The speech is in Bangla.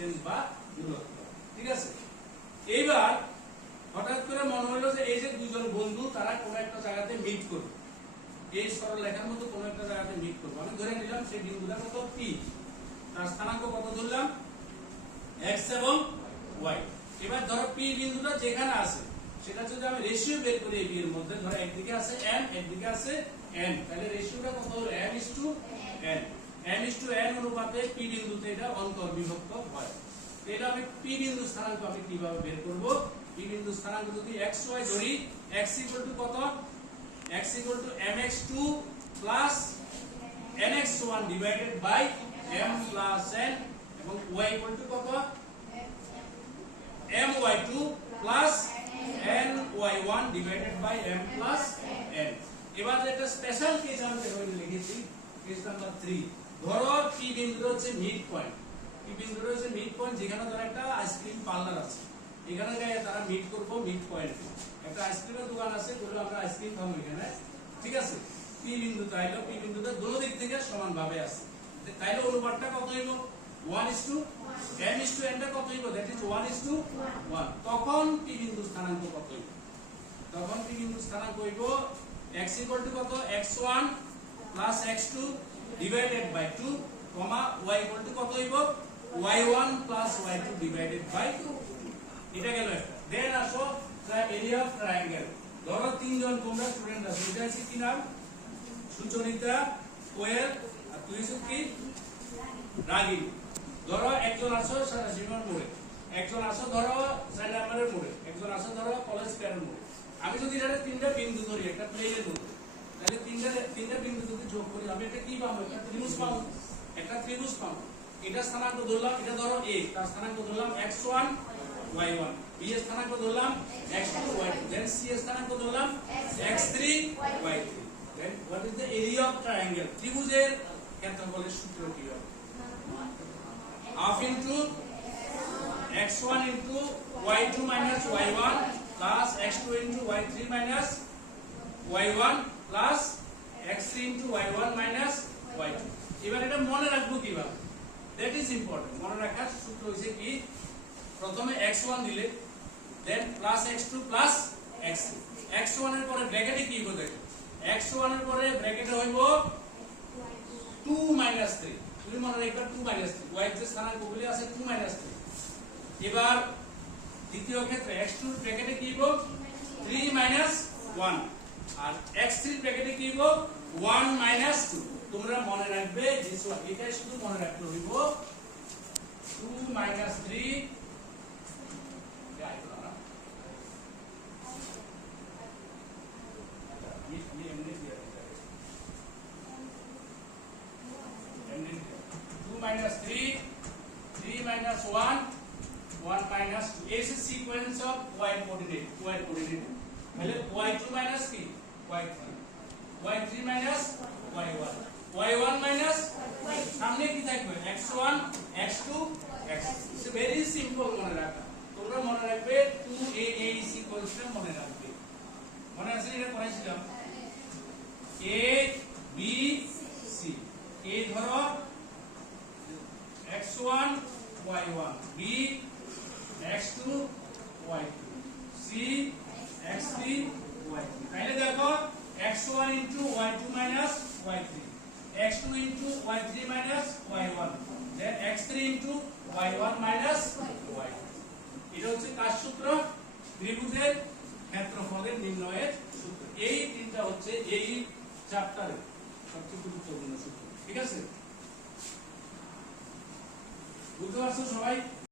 ডিসটেন্স বা দূরত্ব। ঠিক আছে, এইবার হঠাৎ করে মনে হলো যে এই যে দুজন বন্ধু তারা কোনো একটা জায়গাতে মিট করবে, এই সরল রেখার মতো কোনো একটা জায়গাতে মিট করবে। আমি ধরে নিলাম সেই বিন্দুটা কত পি, তার স্থানাঙ্ক কত ধরলাম x এবং y। এবার ধরো পি বিন্দুটা যেখানে আছে সেটা যদি আমি রেশিও বের করি এই এর মধ্যে, ধরো একদিকে আছে m একদিকে আছে n, তাহলে রেশিওটা কত হলো m:n। m:n অনুপাতে পি বিন্দুতে এটা অন্তর্বিভক্ত হয়। এটা আমি পি বিন্দু স্থানাঙ্ক আমি কিভাবে বের করব? পি বিন্দু স্থানাঙ্ক যদি xy ধরি, x কত, x mx2 plus nx1 divided by m plus n, এবং y কত my2 plus ny1 divided by m plus n। এবার একটা স্পেশাল কেস আমি এখানে লিখেছি, কেস নাম্বার 3। ধরো পি বিন্দুটা হচ্ছে মিড পয়েন্ট, পি বিন্দুটা হচ্ছে মিড পয়েন্ট, যেখানে ধরো একটা আইসক্রিম পার্লার আছে, এখানে গিয়ে তারা মিট করব মিড পয়েন্টে। একটা আইসক্রিমের দোকান আছে, বলে আমরা আইসক্রিম খাবো এখানে। ঠিক আছে, পি বিন্দু তাইলে পি বিন্দুটা দুটো দিক থেকে সমানভাবে আছে, তাইলে অনুপাতটা কত হইব 1:m:n টা কত হইব, দ্যাট ইজ 1:1। তখন পি বিন্দু স্থানাঙ্ক কত হইব? তখন পি বিন্দু স্থানাঙ্ক হইব x কত, x1 plus x2 divided by 2, y কত হইব y1 plus y2 divided by 2। এটা গেল একটা। দেন আসো এরিয়া অফ ট্রায়াঙ্গেল। ধরো তিনজন তোমরা স্টুডেন্ট আছো, এটা হচ্ছে কি নাম, সুচরিতা, কোয়েল, আর তুই হচ্ছে কি রাগিনী। ধরো একজন আছো সীমার মোড়ে, একজন আছো ধরো 4 নম্বরের মোড়ে, একজন আছো ধরো কলেজ স্কয়ারের মোড়ে। আমি যদি এটা তিনটা বিন্দু ধরি একটা প্লেনের মধ্যে, তাহলে তিনটা বিন্দু যদি যোগ করি আমি এটা কি পাবো? একটা ত্রিভুজ পাবো, একটা ত্রিভুজ পাবো। এটা স্থানাঙ্ক ধরলাম, এটা ধরো a, তার স্থানাঙ্ক ধরলাম x1 y1, b এর স্থানাঙ্ক ধরলাম x2 y2, দেন c এর স্থানাঙ্ক ধরলাম x3 y3। Then what is the area of triangle? ত্রিভুজের ক্ষেত্রফলের সূত্র কি হবে? half into x1 into y2 minus y1 plus x2 into y3 minus y1 plus x3 into y1 minus y2। এবার এটা মনে রাখবো কিভাবে? That is important. মনে রাখার সূত্র হচ্ছে কি, প্রথমে x1 দিলে, দেন plus x2 plus x3। x1 এর পরে ব্র্যাকেটে কি হবে? দেখো x1 এর পরে ব্র্যাকেটে হইব 2 minus 3, তুমি মনে রাখবা 2 minus 3, y এর স্থানাঙ্কগুলি আছে 2 minus 3। এবার দ্বিতীয় ক্ষেত্রে x2 এর ব্র্যাকেটে কি হবে 3 minus 1, আর x3 এর ব্র্যাকেটে কি হবে 1 minus 2। তোমরা মনে রাখবে যে এটা শুধু মনে রাখতে হইব 2 minus 3 minus 3, 3 minus 1, 1 minus 2. Is a sequence of y coordinate, তাহলে y2 minus কি y3, y3 minus y1, y1 minus সামনে কি থাকবে x1 x2 x3। It's very simple মনে রাখা। তোমরা মনে রাখবে 2a সিকোয়েন্সটা মনে রাখবে। মনে আছে এটা পড়াইছিলাম a b c। a ধরো x1 y1, b x2 y2, c x3 y3। তাহলে দেখো x1 into y2 minus y3, x2 into y3 minus y1, then x3 into y1 minus y2। এটা হচ্ছে কার সূত্র? ত্রিভুজের ক্ষেত্রফলের নির্ণয়ের সূত্র। এই তিনটা হচ্ছে এই চ্যাপ্টারের সবচেয়ে গুরুত্বপূর্ণ সূত্র। ঠিক আছে, বুঝতে পারছো সবাই?